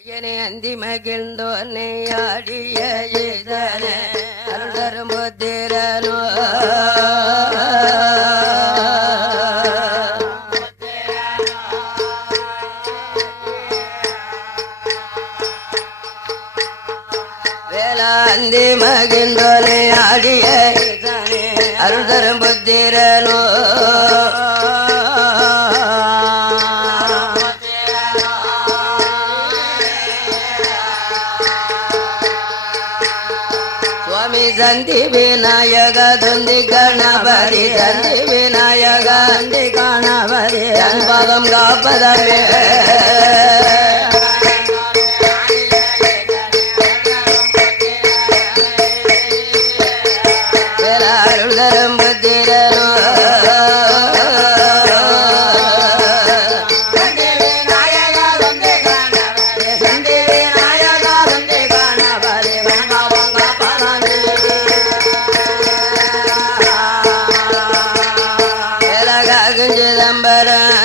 ஐயனை அந்தி மகிழ்ந்தோன்னை ஆடிய இதனே அருள்தரும் புத்திரனோ வேளாந்தி மகிழ்ந்தோன்னை ஆடிய இதனே அருள்தரும் புத்திரனோ சந்தி விநாயக துந்தி கணபதி சந்தி விநாயக அந்தி கணபதி அன்பகம் காப்பதமே அருள்தரும் புத்திரனோ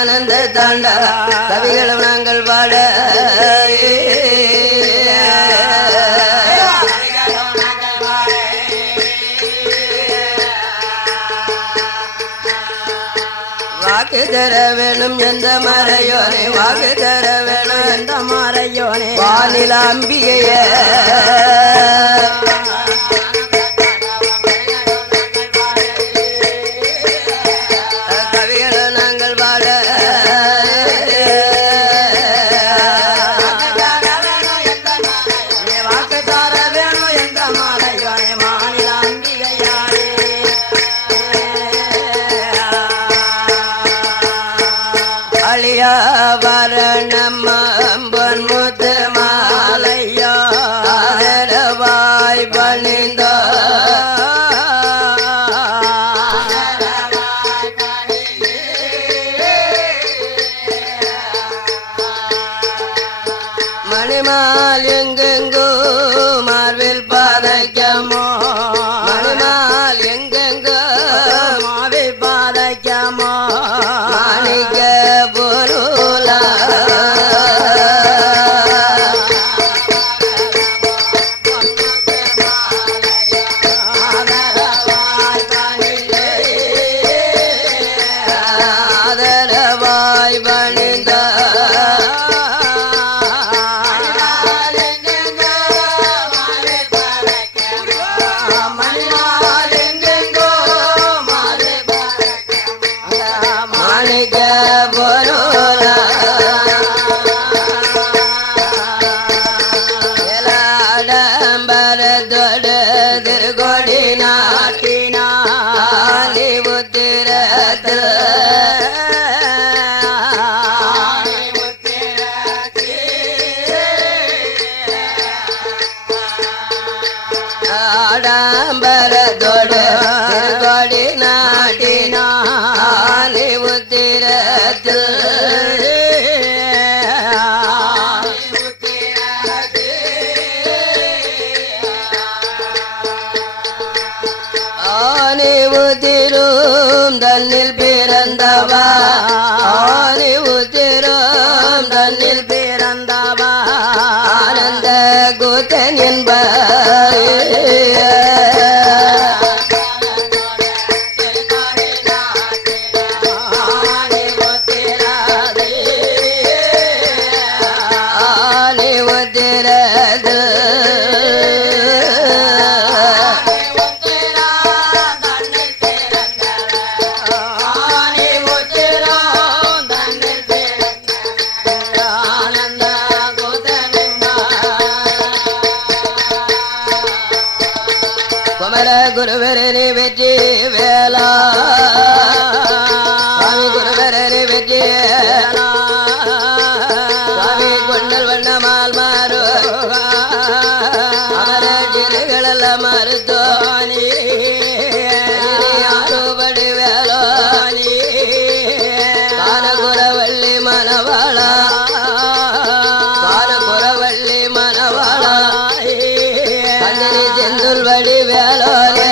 ஆனந்த தாண்ட கவிகளும் நாங்கள் பாட வாக்கு தர வேணும் எந்த மறையோனே வாக்கு தர வேணும் எந்த மறையோனே வானில அம்பிகைய வரணம்மன் முத்து மாலையா ஆதரவாய் பணிந்த மணிமால் எங்கெங்கோ மார்பில் பாதைக்கமோ மணிமால் எங்கெங்கோ மார்பில் பாதைக்கமோ மாணிக்க பொருளா ஆதரவாய் பணிந்த திருகொடி நாட்டினாலி புத்திரத்து ஆடம்பரத்தோடு திருகொடி நாட்டினாலி புத்திரத்து உதிரும் தன்னில் பிறந்தவா ஆதி உதிரும் தன்னில் பிறந்தவா ஆனந்த கூத்தன் என்பார் குருவரனே வெற்றி வேளா சுவாமி குருவரனே வெற்றி வேளா சுவாமி கொண்டல் வண்ணமால் மாறு அமரஜிகளெல்லாம் மருத்துவானி ஆறுபடி வேளானி கானகுரவள்ளி மணவாளா கானகுரவள்ளி மணவாளா கஞ்சனி செந்துல் வடி வேளானே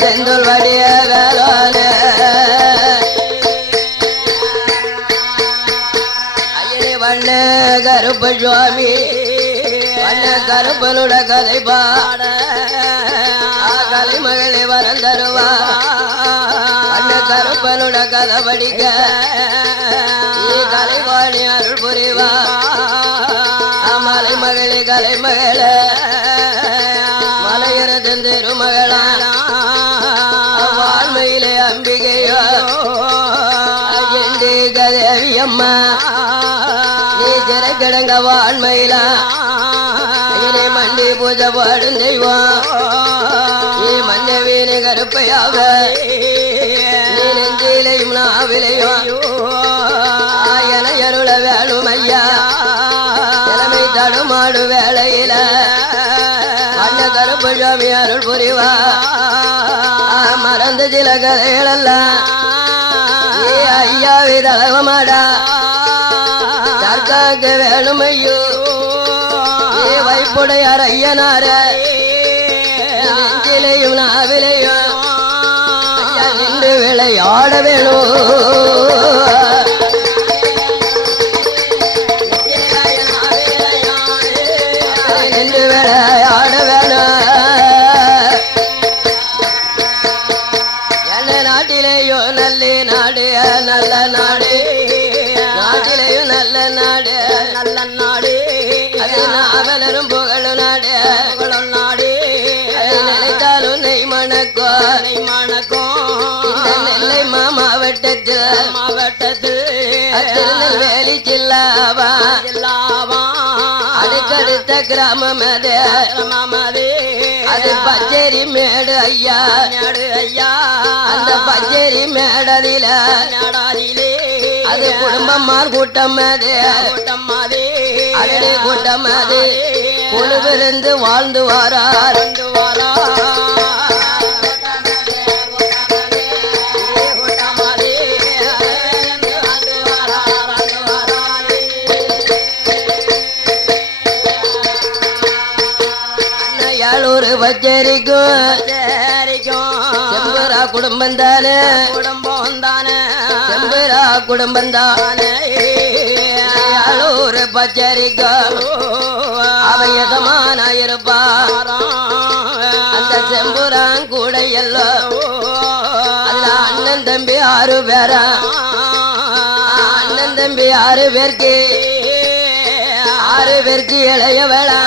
செந்தூர் வடியதலானே ஐயனே வண்ண கருப்பு சுவாமி வண்ண கருப்பனுட கதை பாட கலைமகளே வரம் தருவா வண்ண கருப்பனுட கதை படிக்க கலைவாணி அருள் புரிவா மலைமகளே கலைமகளே மலையரதன் திருமகளான வாழ்மையிலே அம்பிகையோ எண்டி கதேவி அம்மா நீ சிறை கிடங்க வாழ்மையிலா இனி மண்டி பூஜை பாடும் தெய்வம் நீ மன்னவீனு கருப்பையாக நீ நெஞ்சிலையும் நாவிலையும் என அருள வேணும் ஐயா இளமை தடுமாடு வேளையில அண்ண கருப்பு சுவாமி அருள் புரிவா மறந்து சில கதைகளெல்லாம் ஐயா விதளவமாடா சர்க்காக்கு வேணும் ஐயோ வைப்புடையார் ஐயனார நெஞ்சிலையும் நாவிலையும் நின்று விளையாட வேணும் நின்று விளையாட வேணும் என்ன நாட்டிலேயோ நல்ல நாடு நல்ல நாடு நாட்டிலேயும் நல்ல நாடு நல்ல நாடு அது நாவலரும் புகழும் நாடு புகழும் நாடு நினைத்தாலும் நெய் மணக்கும் நெல்லை மாவட்டத்தில் திருநெல்வேலி ஜில்லாவா அடுக்கடுத்த கிராமம் அது பச்சேரி மேடு ஐயா அந்த பச்சேரி மேடதில அது குடும்பமார் கூட்டம் அடடே கூட்டம் அது குழுவிருந்து வாழ்ந்து வாரார் ஏழூர் பச்சேரிக்கும் செம்பரா குடும்பம் தானே செம்பரா குடும்பம் தானே ஏழூர் பச்சேரிக்கும் அவயதமான இருப்பார் அந்த செம்புரான் கூட எல்லாம் அதுல அண்ணன் தம்பி 6 பேரா அண்ணன் தம்பி 6 பேருக்கு 6 பேருக்கு இளைய வேளா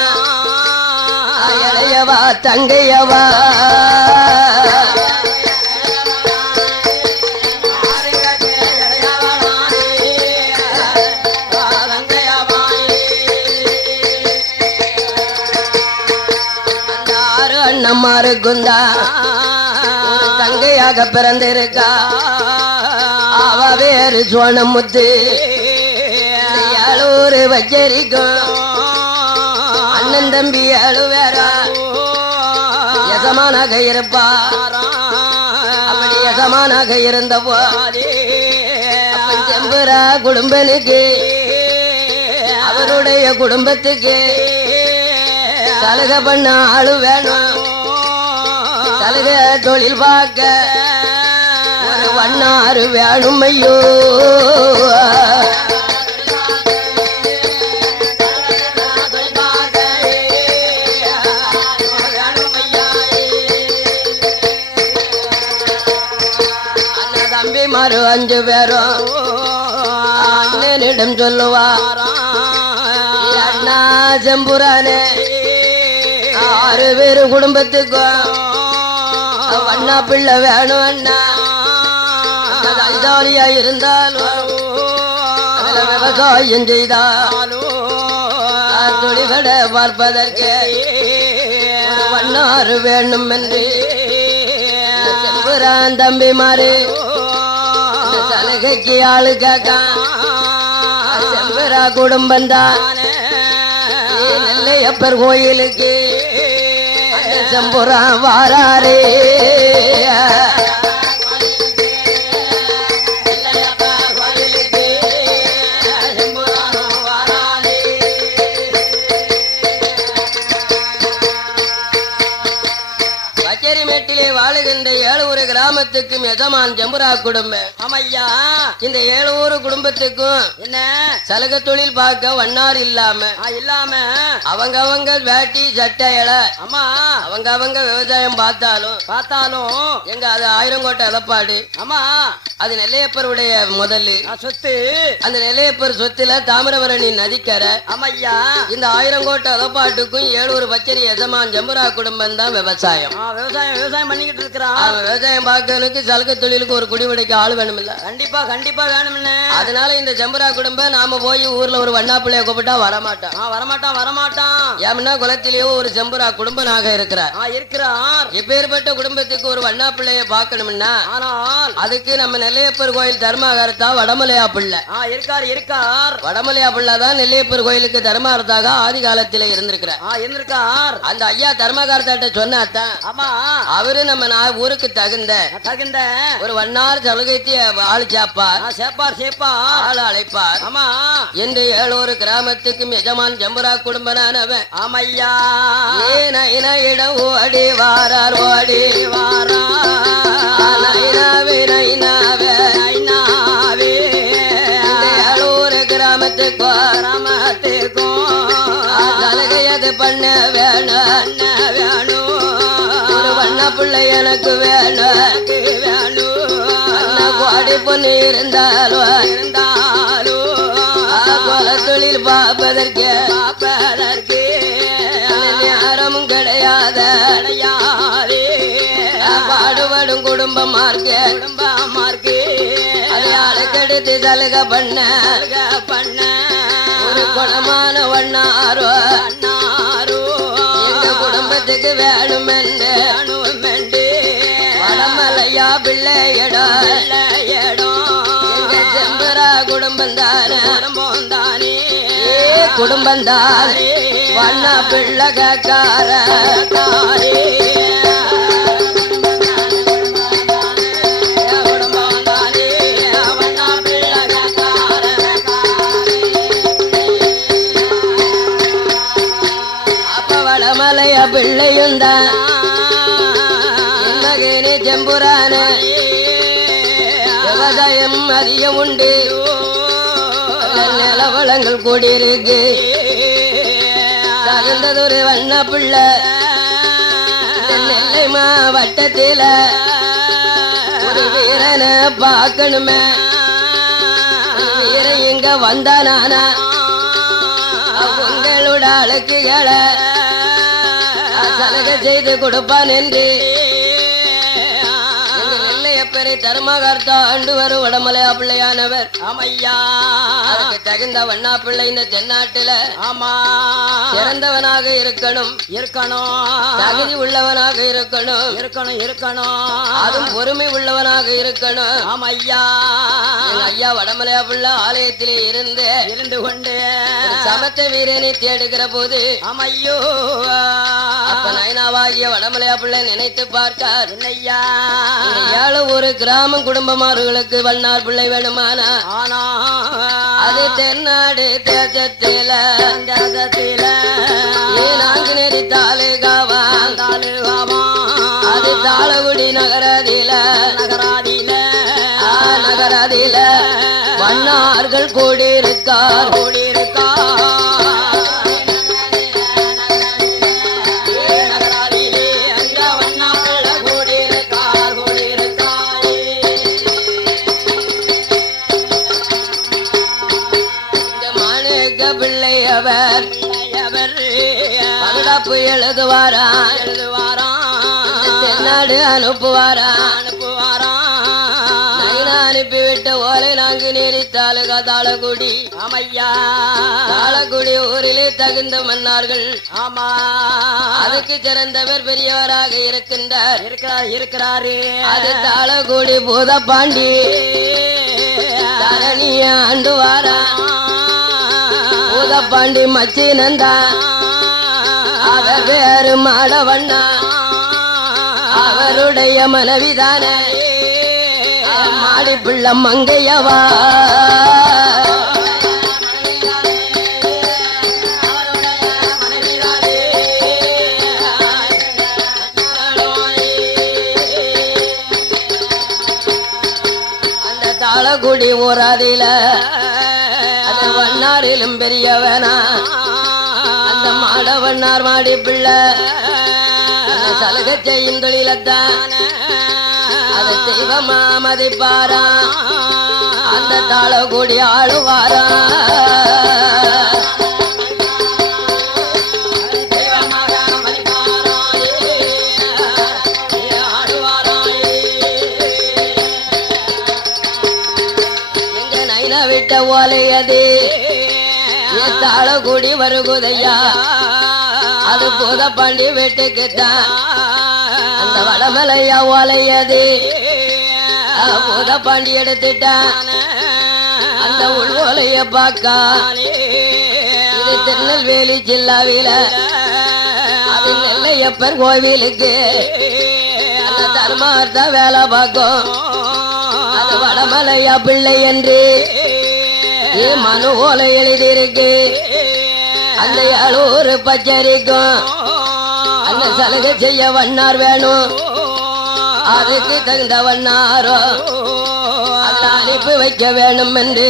இளையவா தங்கையவா அண்ணம்மாருக்குந்தா தங்கையாக பிறந்திருக்கா அவ வேறு சோனமுத்து ஏழூர் வச்சரிக்கும் அண்ணன் தம்பி 7 பேரா யசமானாக இருப்பார் அப்படி யசமானாக இருந்தப்போ செம்புரா குடும்பனுக்கு அவருடைய குடும்பத்துக்கு சலுகை பண்ண ஆளு வேணும் சலுகை தொழில் பார்க்க ஒரு வண்ணாறு வேணும் ஐயோ தம்பிமாரு 5 பேரும் அண்ணனிடம் சொல்லுவார் அண்ணா செம்புரானே 6 பேரு குடும்பத்துக்கும் அண்ணா பிள்ளை வேணும் அண்ணா அஞ்சாலியா இருந்தாலும் விவசாயம் செய்தாலும் தொழில்கடை பார்ப்பதற்கு வண்ணாறு வேணும் என்று செம்புரான் தம்பிமாரு சலுகைக்கு ஆளு கேக்கா செம்புரா குடும்பந்தான் நெல்லையப்பர் கோயிலுக்கு செம்புரா வாராரே பச்சேரி மேட்டிலே வாழுகின்ற கிராமத்துக்கும் எஜமான் ஜம்புரா குடும்பம். ஆமையா, இந்த 7 குடும்பத்துக்கும் என்ன சலக தொழில் பார்க்க வண்ணார் இல்லாம அவங்க வேட்டி சட்டையில ஆமா அவங்க விவசாயம் பார்த்தாலும் எங்க அது 1000 கோட்டை இழப்பாடு. ஆமா, அது நெல்லையப்பருடைய முதல் சொத்து. அந்த நெல்லையப்பர் சொத்துல தாமிரபரணி நதிக்கரை. ஆமையா, இந்த 1000 கோட்டை இழப்பாட்டுக்கும் 7 பச்சரி எஜமான் ஜம்புரா குடும்பம் தான் விவசாயம். விவசாயம் பண்ணிக்கிட்டு இருக்கிறான். விவசாயம் பார்க்கறதுக்கு சலக்க தொழிலுக்கு ஒரு குடிவடைக்கு ஆள் வேணும் இல்ல? கண்டிப்பா கண்டிப்பா வேணும்னு. அதனால இந்த ஜம்புரா குடும்பம் நாம போய் ஊர்ல ஒரு வண்ணா பிள்ளைய கூப்பிட்டா வரமாட்டான். ஏன்னா குலத்திலேயோ ஒரு ஜம்புரா குடும்பனாக இருக்கிறார். இப்பேற்பட்ட குடும்பத்துக்கு ஒரு வண்ணா பிள்ளைய பார்க்கணும்னா ஆனால் அதுக்கு நம்ம நெல்லையப்பர் கோயில் தர்மாகர்த்தா வடமலையா பிள்ளை இருக்கார். வடமலையா பிள்ளை தான் நெல்லையப்பர் கோயிலுக்கு தர்மாகர்த்தாக ஆதி காலத்தில இருந்திருக்கிறார். அந்த ஐயா தர்மகார்த்தாட்ட சொன்னாத்தான் அவரு நம்ம ஊருக்கு தகுந்த ஒரு வண்ணார் சலுகைத்தி ஆள் சேப்பார் ஆள் அழைப்பார் என்று 7 கிராமத்துக்கும் எஜமான் ஜம்புரா குடும்பனானவன். ஆமையா, இடம் ஓடி வாரார் கிராமத்துக்கும் சலுகையது பண்ண வேணும் ஒரு வண்ண பிள்ளை எனக்கு வேணும் கோடி பொண்ணு இருந்தாலும் கொல தொழில் பார்ப்பதற்கு யாரும் கிடையாது. பாடுபடும் குடும்பமா இருக்கு. அதையாளுக்கெடுத்து சலுக பண்ண ஒரு குணமான வண்ணாரோ எங்க குடும்பத்துக்கு வேணுமென்று வடமலையா பிள்ளை இடம் எங்க செம்பரா குடும்பம் தானே குடும்பந்தான் வண்ண பிள்ளகார. அப்ப வடமலைய பிள்ளையும் தான் மகனே ஜம்புரான விவசாயம் அதிகம் உண்டு. நிலவளங்கள் கூடியிருக்கு. தகுந்ததொரு வண்ண பிள்ளை நெல்லை மாவட்டத்தில ஒரு வீரனை பார்க்கணுமே. வீரன் இங்க வந்தானா உங்களோட அழகுகளை சலுகை செய்து கொடுப்பான் என்று நெல்லையப்பரை தர்மகார்த்தா ஆண்டு வரும் வடமலையா பிள்ளையானவர். ஆமையா, அதுக்கு தகுந்த வண்ணா பிள்ளை இந்த தென்னாட்டுல சிறந்தவனாக இருக்கணும். தகுதி உள்ளவனாக இருக்கணும். அதுவும் பொறுமை உள்ளவனாக இருக்கணும். ஆமையா, ஐயா வடமலையா பிள்ளை ஆலயத்திலே இருந்து கொண்டு சமத்த வீரனை தேடுகிற போது ஆமையோ அப்ப நயனாவாகிய வடமலையா பிள்ளை நினைத்து பார்க்கார். என்னையா, ஒரு கிராமம் குடும்பமார்களுக்கு வண்ணார் பிள்ளை வேணுமானா அது தென்னாடு தேசத்தில நான்கு நெறி தாலுகாவா அது தாளகுடி நகராதில வண்ணார்கள் கூடியிருக்கார். பிள்ளையவர் பகடாப்பு எழுதுவாரான் தென்னாடு அனுப்புவாரான் அனுப்பிவிட்ட ஓலை நான்கு நேரி தாலுகா தாளகுடி. ஆமையா, தாளகுடி ஊரிலே தகுந்த மன்னார்கள். ஆமா, அதுக்கு சிறந்தவர் பெரியவராக இருக்கிறாரு. அது தாளகுடி பூத பாண்டி தரணிய ஆண்டு வாரா பூதப்பாண்டி மச்சினந்தா அவர் வேறு மாடவண்ணா அவருடைய மனைவிதானே மாடி பிள்ளை மங்கையவா. தாளகுடி ஊராதில அந்த வண்ணாரிலும் பெரியவனா அந்த மாடவண்ணார் மாடி பிள்ளை சலுகை செய்யும் தொழிலத்தான் அதை தெய்வமா மதிப்பாரா அந்த தாளகுடி ஆளுவாரா விட்ட ஓலையது தாளகுடி வருகுதையா அது போத பாண்டி வீட்டுக்குத்தான் அந்த வடமலையா ஓலையது போத பாண்டி எடுத்துட்டான் அந்த உள் ஓலைய பாக்கா இது திருநெல்வேலி ஜில்லாவில அது நெல்லையப்பர் கோவிலுக்கு அந்த தர்மார்த்த வேலை பார்க்கும் அது வடமலையா பிள்ளை என்று மனு ஓலை எழுதியிருக்கு அந்த 7 பச்சரிக்கும் அந்த சலுகை செய்ய வண்ணார் வேணும் அதுக்கு தகுந்த வண்ணாரோ அதுல அனுப்பி வைக்க வேணும் என்று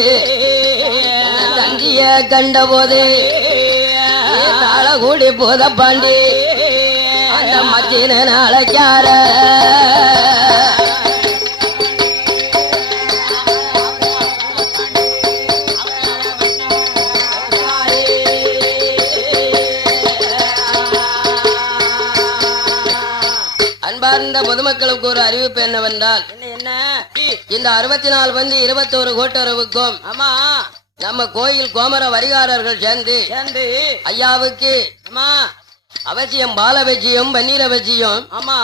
தங்கிய கண்ட போது தாளகுடி போத பாண்டி அந்த மத்தின அழைக்கார அன்பார்ந்த பொதுமக்களுக்கு ஒரு அறிவிப்பு என்னவென்றால் என்ன இந்த 64 பந்து 21 கோட்டரவுக்கும் ஆமா நம்ம கோயில் கோமர வரிகாரர்கள் சேர்ந்து ஐயாவுக்கு ஆமா அவசியம் பால் அவசியம் பன்னீர் அவசியம் ஆமா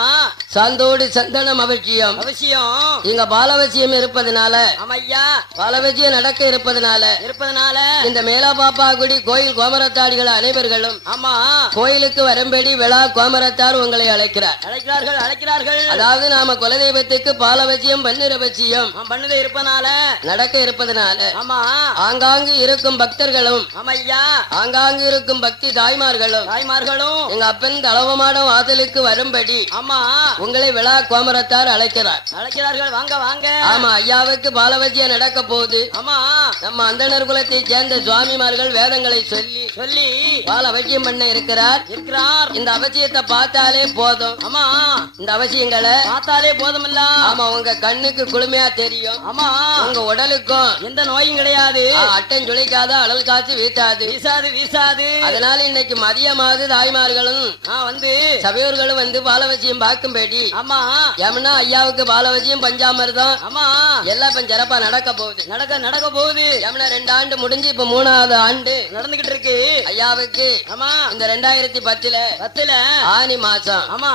சாந்தோடு சந்தனம் அவசியம் அவசியம் இங்க பாலவசியம் இருப்பதனால ஆமையா பாலவசியம் நடக்க இருப்பதனால இந்த மேலா பாப்பா குடி கோயில் கோமரத்தாடிகள் அனைவர்களும் ஆமா கோயிலுக்கு வரும்படி விழா கோமரத்தார் உங்களை அழைக்கிறார்கள் அதாவது நாம குலதெய்வத்துக்கு பாலவசியம் பன்னீர் அவசியம் பண்ணது இருப்பதனால நடக்க இருப்பதனால ஆமா ஆங்காங்கு இருக்கும் பக்தர்களும் ஆமையா ஆங்காங்கு இருக்கும் பக்தி தாய்மார்களும் எங்க அப்பன் தளவமாடம் வாசலுக்கு வரும்படி ஆமா உங்களை விழா கோமரத்தார் அழைக்கிறார்கள் வாங்க ஆமா ஐயாவுக்கு பாலவசியம் நடக்க போகுது ஆமா நம்ம அந்தணர் குலத்தை சேர்ந்த சுவாமிமார்கள் வேதங்களை சொல்லி பால அவசியம் பண்ண இருக்கிறார் இந்த அவசியத்தை பார்த்தாலே போதும் ஆமா இந்த அவசியங்களை பார்த்தாலே போதும் இல்ல ஆமா உங்க கண்ணுக்கு குளுமையா தெரியும் ஆமா உங்க உடலுக்கும் எந்த நோயும் கிடையாது அட்டன் சுழிக்காத அனல் காய்ச்சி வீசாது அதனால இன்னைக்கு மதியமாவது தாய்மார்களும் வந்து சபையோர்களும் வந்து பாலவசியம் பார்க்கும்படி ஆமா யமுனா ஐயாவுக்கு பாலவசியம் பஞ்சாமிர்தம் ஆமா எல்லாம் இப்ப சிறப்பா நடக்க போகுது யமுனா 2 ஆண்டு முடிஞ்சு இப்ப 3வது ஆண்டு நடந்துகிட்டு இருக்கு ஐயாவுக்கு ஆமா இந்த 2010 ஆனி மாசம் ஆமா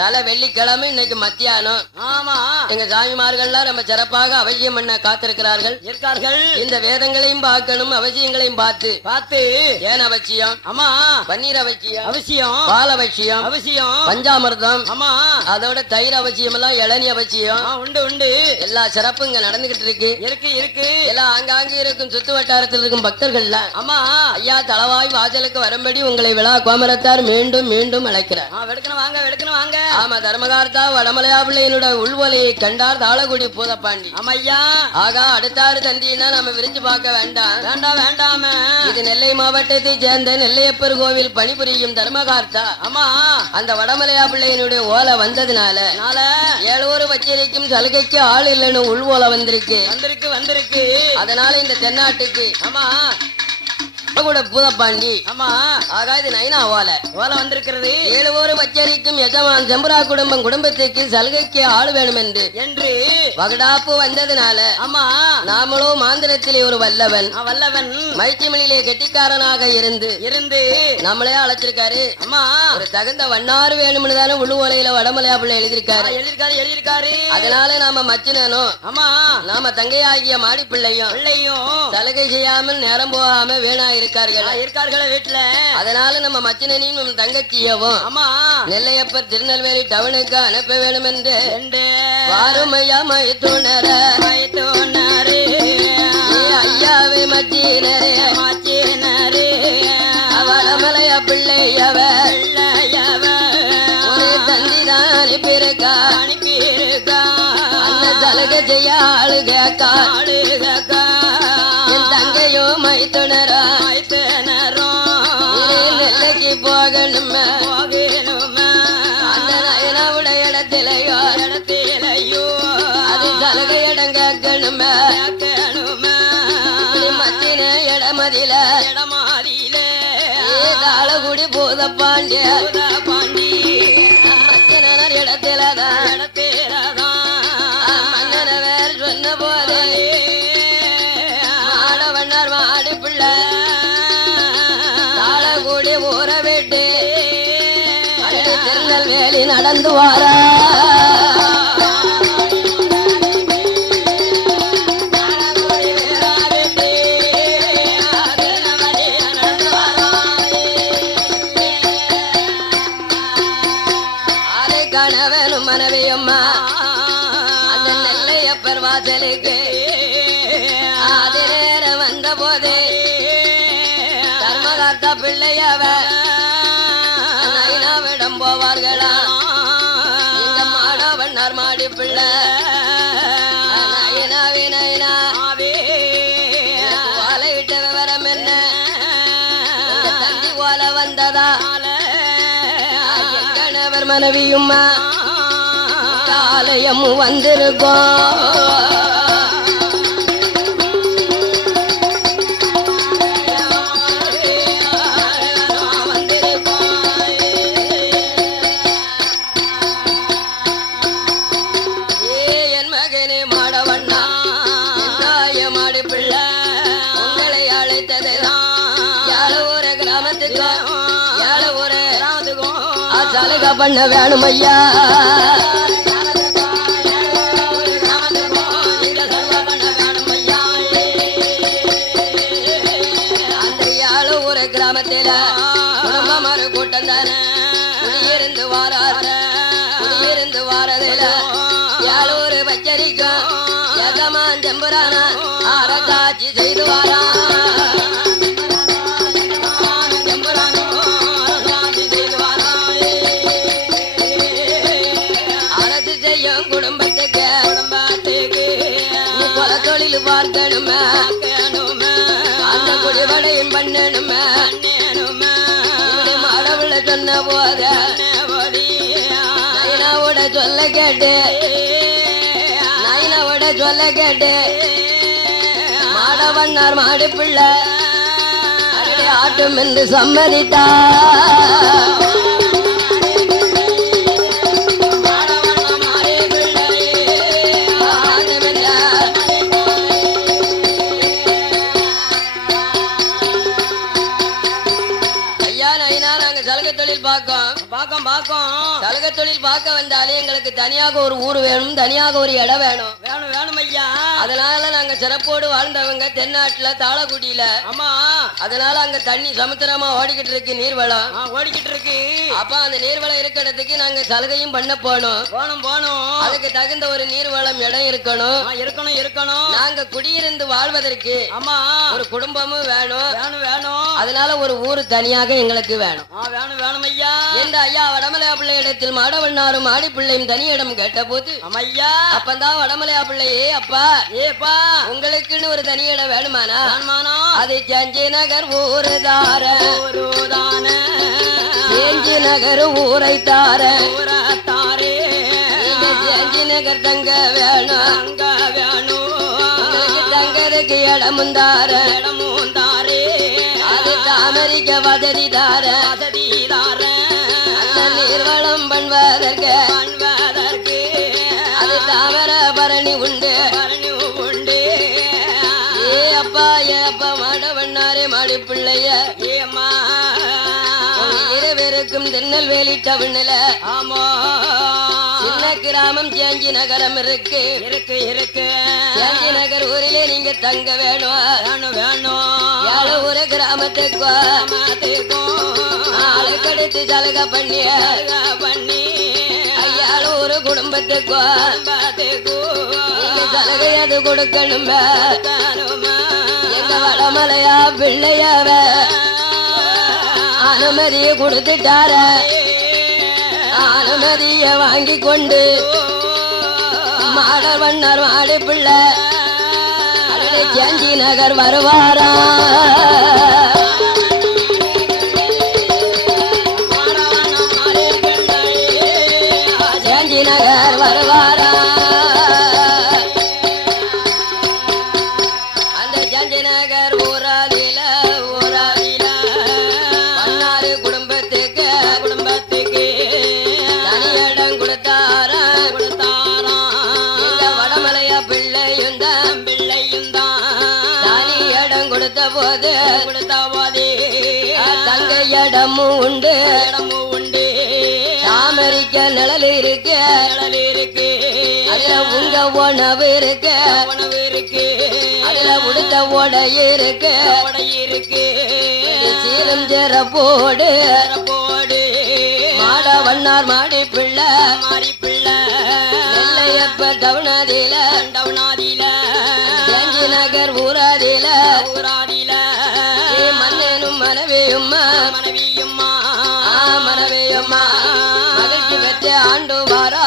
தலை வெள்ளிக்கிழமை இன்னைக்கு மத்தியானம் ஆமா எங்க சாமிமார்கள்லாம் ரொம்ப சிறப்பாக அவசியம் பண்ண காத்திருக்கிறார்கள் இந்த வேதங்களையும் பார்க்கணும் அவசியங்களையும் பார்த்து ஏன் அவசியம் ஆமா பன்னீர் அவசியம் பால் அவசியம் அவசியம் பஞ்சாமிர்தம் ஆமா அதோட தயிர் அவசியம் எல்லாம் இளநீ அவசியம் உண்டு எல்லா சிறப்பு இங்க நடந்துகிட்டு இருக்கு எல்லாம் ஆங்காங்கே இருக்கும் சுத்து வட்டாரத்தில் இருக்கும் பக்தர்கள் ஆமா ஐயா தளவாய் வாசலுக்கு வரும்படி உங்களை விழா கோமரத்தார் மீண்டும் அழைக்கிறார் வாங்க ஆமா தர்மகார்த்தா வடமலையா பிள்ளையினோட உள்வலையை கண்டார் தாளகுடி பூதப்பாண்டி ஆமையா ஆகா அடுத்தாறு தந்தினா நம்ம விரிச்சு பார்க்க வேண்டாம் இது நெல்லை மாவட்டத்தை சேர்ந்த நெல்லையப்பர் கோவில் பணிபுரியும் தர்மகார்த்தா ஆமா அந்த வடமலையா பிள்ளையினுடைய ஓலை வந்ததுனால 7 வச்சிருக்கும் சலுகைக்கு ஆள் இல்லைன்னு உள் ஓலை வந்திருக்கு அதனால இந்த தென்னாட்டுக்கு ஆமா கூட பூதப்பாண்டி ஆமா ஆகா இது நைனா ஓலை வந்திருக்கிறது 7 வச்சரிக்கும் எஜமான் செம்பரா குடும்பத்துக்கு சலுகைக்கு ஆள் வேணும் என்று வகடாப்பு வந்ததுனால ஆமா நாமளும் மாந்திரத்திலே ஒரு வல்லவன் மைத்திமணிலே கெட்டிக்காரனாக இருந்து நம்மளே அழைச்சிருக்காரு ஆமா ஒரு தகுந்த வண்ணாறு வேணும்னு தானே உள்ளு ஓலையில வடமலையா பிள்ளை எழுதியிருக்காரு அதனால நாம மச்சினனும் ஆமா நாம தங்கையாகிய மாடி பிள்ளையும் சலுகை செய்யாமல் நேரம் போகாம வேணா இருக்கார்கள் வீட்டுல அதனால நம்ம மச்சினனையும் நம்ம தங்கச்சியவும் ஆமா நெல்லையப்பர் திருநெல்வேலி டவுனுக்கு அனுப்ப வேணும் என்று வாருமையா மைத்துணர ஐயாவை மச்சினரே வடமலையா பிள்ளையவர் ஒரு தந்திதான் அனுப்பியிருக்கா அந்த சலுகை செய்ய ஆளு கேட்க என் தங்கையோ மைத்துணரா நெல்லைக்கு போகணுமே அந்த நயனாவுடைய இடத்திலையோ அது சலுகை இடம் கேட்கணுமே மத்தின இடமதியில தாளகுடி பூத பாண்டிய மத்தினர் இடத்திலதான் மன்னன வேறு சொன்ன போது மாடவண்ணார் மாடி பிள்ளை தாளகுடி ஊற விட்டு திருநெல்வேலி நடந்து வார கணவனும் மனைவியம்மா அந்த நெல்லையப்பர் வாசலுக்கு அது நேரம் வந்த போதே தர்மகார்த்தா பிள்ளையவ நைனாவிடம் போவார்களா இந்த மாடவண்ணார் மாடி பிள்ளை நயனாவி நயனாவே வாழையிட்ட விவரம் என்ன தந்தி போல வந்ததா கணவர் மனைவியும்மா ஆலயமும் வந்திருக்கோம் என் மகனே மாடவண்ணா மாடி பிள்ளை உங்களை அழைத்ததுதான் யாழ ஊர கிராமத்துக்கு யாழ ஊர கிராமத்துக்கும் சலுகை பண்ண வேணும் ஐயா அந்த யாழ ஊர கிராமத்தில குடும்பமாறு கூட்டம் தானே குடியிருந்து வாரதில யாழூர் பச்சரிக்கும் எகமான் செம்புரானா ஆரக்காட்சி செய்து வாரா குடும்பத்துக்கு கொல தொழில் பார்க்கணுமே அந்த குடிவடையும் பண்ணணுமே மாடவுள்ள சொன்ன போத நைனாவோட சொல்ல கேட்டு மாடவண்ணார் மாடி பிள்ளை ஆட்டும் என்று சம்மதித்தா சலுகை தொழில் பார்க்க வந்தாலே எங்களுக்கு தனியாக ஒரு ஊர் வேணும், தனியாக ஒரு இடம் வேணும். வேணும் ஐயா. அதனால நாங்க சிறப்போடு வாழ்ந்தவங்க தென்னாட்டுல தாளக்குடியில. ஆமா. அதனால அங்க தண்ணி சமுத்திரமா ஓடிக்கிட்டு இருக்கு, நீர்வளம் ஓடிக்கிட்டு இருக்கு. அப்ப அந்த நீர்வளம் இருக்கிறதுக்கு நாங்க சலுகையும் பண்ண போனோம். அதுக்கு தகுந்த ஒரு நீர்வளம் இடம் இருக்கணும். நாங்க குடியிருந்து வாழ்வதற்கு ஆமா ஒரு குடும்பமும் வேணும். அதனால ஒரு ஊர் தனியாக எங்களுக்கு வேணும். வேணும் ஐயா. இந்த ஐயா வடமலையா பிள்ளை இடத்தில் மாடவண்ணாரும் மாடி பிள்ளையும் தனி இடம் கேட்ட போது ஐயா அப்பந்தான் வடமலையா பிள்ளையே அப்பா ஏப்பா உங்களுக்குன்னு ஒரு தனி இடம் வேணுமானா அது செஞ்சி நகர் ஊருதார செஞ்சி நகர் ஊரை தார செஞ்சி நகர் தங்க வேணும், தங்கருக்கு இடமும் தார அது தாமரிக்க வசதி தார அந்த நீர்வளம் பண்ணுவதற்கு அது தாமர பரணி உண்டு. ஏ அப்பா மாடவண்ணாரே மாடி பிள்ளைய ஏமா இருவருக்கும் திருநெல்வேலி டவுன்ல ஆமா சின்ன கிராமம் சேஞ்சி நகரம் இருக்கு. சேஞ்சி நகர் ஊரிலே நீங்க தங்க வேணும். ஏழ ஊரு கிராமத்துக்கு ஆளை கடித்து சலுகை பண்ணி ஐயாள ஒரு குடும்பத்துக்கு நீங்க சலுகை அது கொடுக்கணும். எங்க வடமலையா பிள்ளையாவ அனுமதியை கொடுத்துட்டார. அனுமதிய வாங்கி கொண்டு மாட மாடவண்ணர் மாடி பிள்ளை ஜாஞ்சி நகர் வருவாரா ஜாஞ்சி நகர் வருவாரா அந்த ஜாஞ்சி நகர் ஊராதில மன்னாரு குடும்பத்துக்கு தனி இடம் கொடுத்தாரா எங்க வடமலையா பிள்ளையும் தான் தனி இடம் கொடுத்த போது தங்க இடமும் உண்டு தாமரிக்க நிழல் இருக்கு அதுல உங்க உணவு இருக்கு அதுல உடுத்த உடை இருக்கு சீரும் சிறப்போடு மாடவண்ணார் மாடி பிள்ளை நெல்லையப்ப டவுனாதில ஜாஞ்சி நகர் ஊராதில மன்னனும் மனைவியும்மா மனைவியும்மா மகிழ்ச்சி பெற்ற ஆண்டு வாரா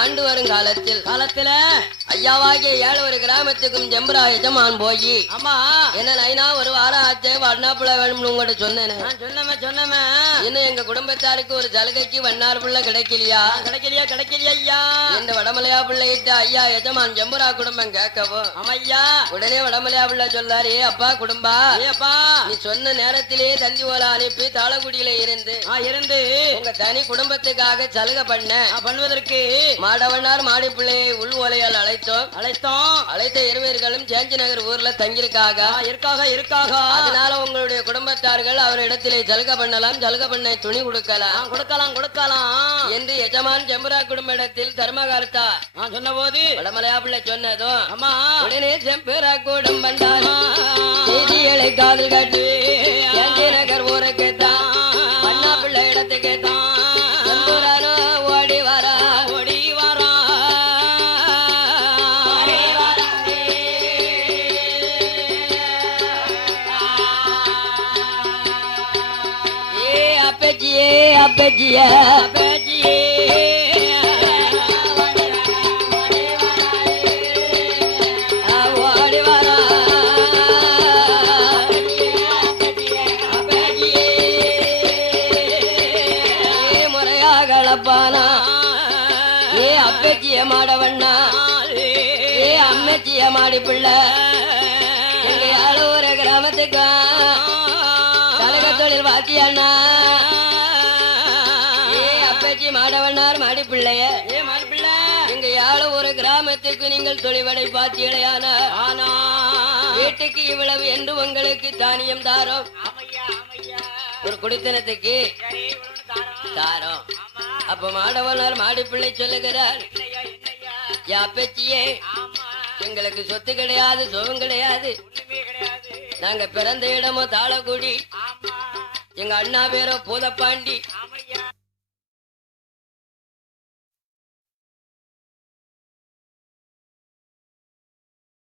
ஆண்டு வரும் காலத்துல ஐயாவாகிய ஏழு ஒரு கிராமத்துக்கும் ஜம்புரா எஜமான் போய் ஆமா என்ன நைனா ஒரு வாரம் ஆச்சு வண்ணாப்புல வேணும்னு உங்கள்கிட்ட சொன்னேன் இன்னும் எங்க குடும்பத்தாருக்கு ஒரு சலுகைக்கு வண்ணார் பிள்ளை கிடைக்கலையா ஐயா இந்த வடமலையா பிள்ளைகிட்ட ஐயா எஜமான் ஜம்புரா குடும்பம் கேட்கவும் ஐயா உடனே வடமலையா பிள்ளை சொல்லாரு அப்பா குடும்பா நீ சொன்ன நேரத்திலேயே தந்தி ஓலை அனுப்பி தாளக்குடியில இருந்து உங்க தனி குடும்பத்துக்காக சலுகை பண்ணுவதற்கு மாடவண்ணார் மாடி பிள்ளையை உள் ஓலையால் அழைத்த இருவர்களும் ஜாஞ்சி நகர் ஊர்ல தங்கியிருக்காக அதனால உங்களுடைய குடும்பத்தார்கள் அவர் இடத்திலே சலுகை பண்ண துணி கொடுக்கலாம் என்று எஜமான் ஜம்புரா குடும்ப இடத்தில் தர்மகார்த்தா சொன்ன போது வடமலையா பிள்ளை சொன்னதும் உடனே ஜம்புரா கூடம் வந்தார் செய்திகளை காதல் காட்டி ஜாஞ்சி நகர் ஊருக்கு தான் வண்ணா பிள்ளை இடத்துக்கு தான் ஓடி வரா அப்பச்சியே ஓடி வரா முறையாகலப்பானா அப்பச்சிய மாடவண்ணா அம்மச்சிய மாடி பிள்ளை எங்க யாழ் ஒரு கிராமத்துக்கா கலக தொழில் வாத்தியாண்ணா மாடவண்ணார் மாடி பிள்ளைய எங்க யாழ் ஒரு கிராமத்துக்கு நீங்கள் தொழிவடை பார்த்தீங்களேயான வீட்டுக்கு இவ்வளவு என்று உங்களுக்கு தானியம் தாரோம் ஒரு குடித்தனத்துக்கு தாரோம் அப்ப மாடவண்ணார் மாடி பிள்ளை சொல்லுகிறார் அப்பச்சியே எங்களுக்கு சொத்து கிடையாது சுகம் கிடையாது நாங்க பிறந்த இடமோ தாளக்குடி எங்க அண்ணா பேரோ பூதப்பாண்டி